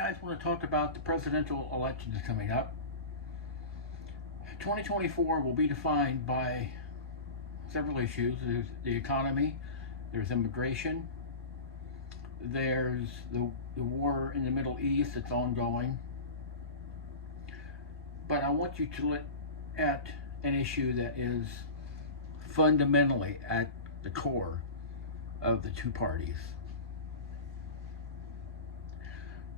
guys want to talk about the presidential elections coming up. 2024 will be defined by several issues. There's the economy, there's immigration, there's the war in the Middle East that's ongoing. But I want you to look at an issue that is fundamentally at the core of the two parties.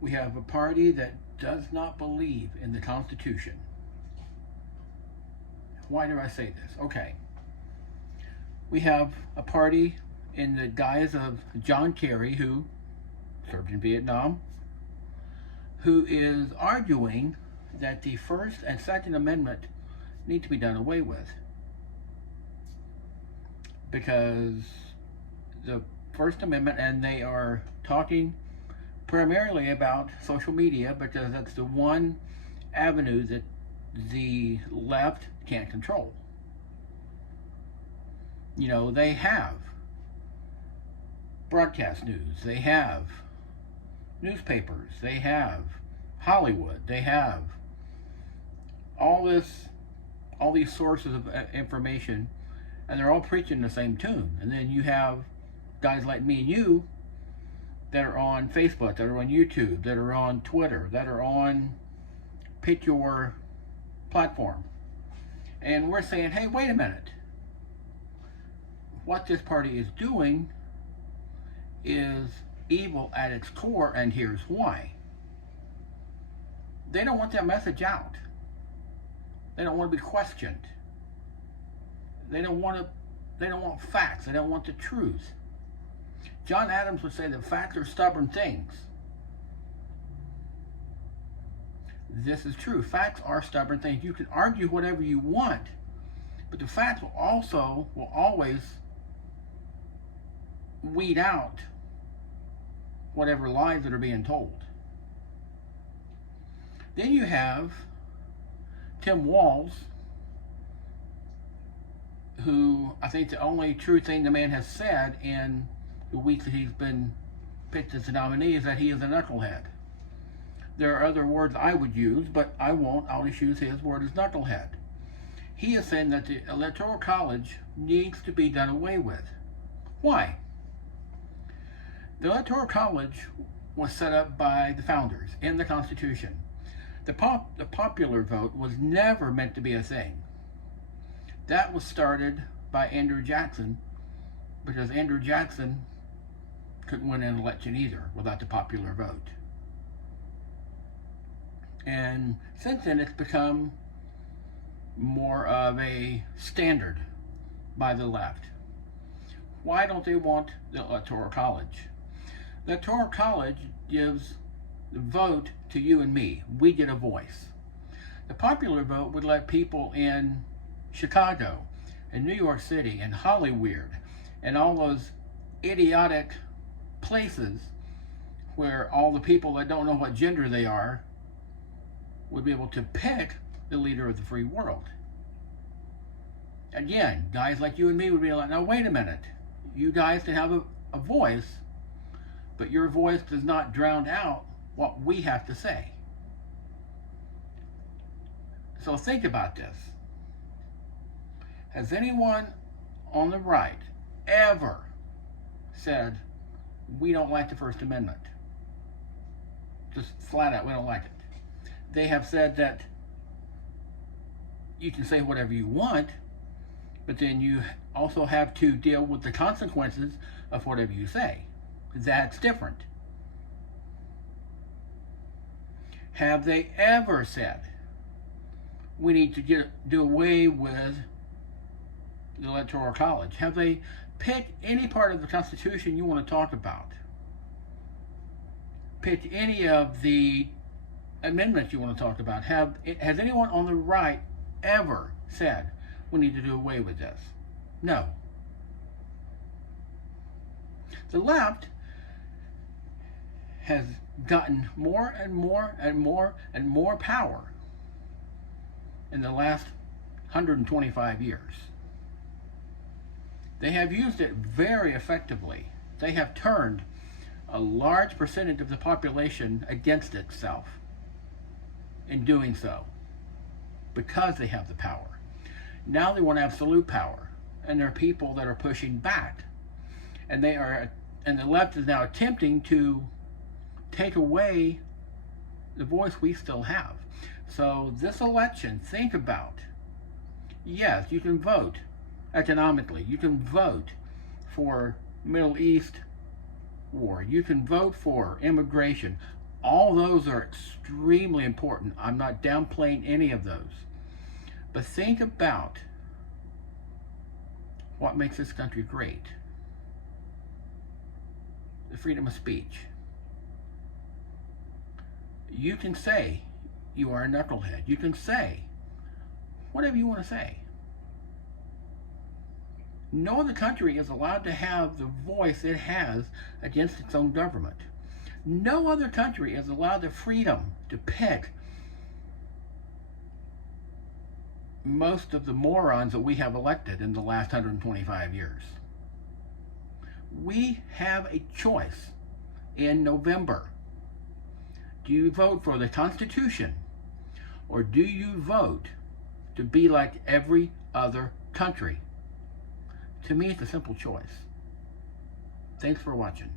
We have a party that does not believe in the Constitution. Why do I say this? Okay. We have a party in the guise of John Kerry, who served in Vietnam, who is arguing that the First and Second Amendment need to be done away with. Because the First Amendment, and they are talking primarily about social media because that's the one avenue that the left can't control. You know, they have broadcast news, they have newspapers, they have Hollywood, they have all these sources of information, and they're all preaching the same tune. And then you have guys like me and you that are on Facebook, that are on YouTube, that are on Twitter, that are on pick your platform. And we're saying, hey, wait a minute. What this party is doing is evil at its core, and here's why. They don't want that message out. They don't want to be questioned. They don't want facts. They don't want the truth. John Adams would say that facts are stubborn things. This is true. Facts are stubborn things. You can argue whatever you want, but the facts will always weed out whatever lies that are being told. Then you have Tim Walz, who I think the only true thing the man has said in the weeks that he's been picked as a nominee is that he is a knucklehead. There are other words I would use, but I won't. I'll just use his word as knucklehead. He is saying that the Electoral College needs to be done away with. Why? The Electoral College was set up by the founders in the Constitution. The popular vote was never meant to be a thing. That was started by Andrew Jackson because Andrew Jackson couldn't win an election either without the popular vote. And since then it's become more of a standard by the left. Why don't they want the Electoral College? The Electoral College gives the vote to you and me. We get a voice. The popular vote would let people in Chicago and New York City and Hollywood and all those idiotic places where all the people that don't know what gender they are would be able to pick the leader of the free world. Again, guys like you and me would be like, now wait a minute. You guys can have a voice, but your voice does not drown out what we have to say. So think about this. Has anyone on the right ever said, we don't like the First Amendment? Just flat out, we don't like it. They have said that you can say whatever you want, but then you also have to deal with the consequences of whatever you say. That's different. Have they ever said, we need to do away with the Electoral College? Have they picked any part of the Constitution you want to talk about? Pick any of the amendments you want to talk about. Has anyone on the right ever said, we need to do away with this? No. The left has gotten more and more and more and more power in the last 125 years. They have used it very effectively. They have turned a large percentage of the population against itself in doing so because they have the power. Now they want absolute power, and there are people that are pushing back, and the left is now attempting to take away the voice we still have. So this election, think about, yes, you can vote economically, you can vote for Middle East war, you can vote for immigration. All those are extremely important. I'm not downplaying any of those. But think about what makes this country great. The freedom of speech. You can say you are a knucklehead. You can say whatever you want to say. No other country is allowed to have the voice it has against its own government. No other country is allowed the freedom to pick most of the morons that we have elected in the last 125 years. We have a choice in November. Do you vote for the Constitution, or do you vote to be like every other country? To me, it's a simple choice. Thanks for watching.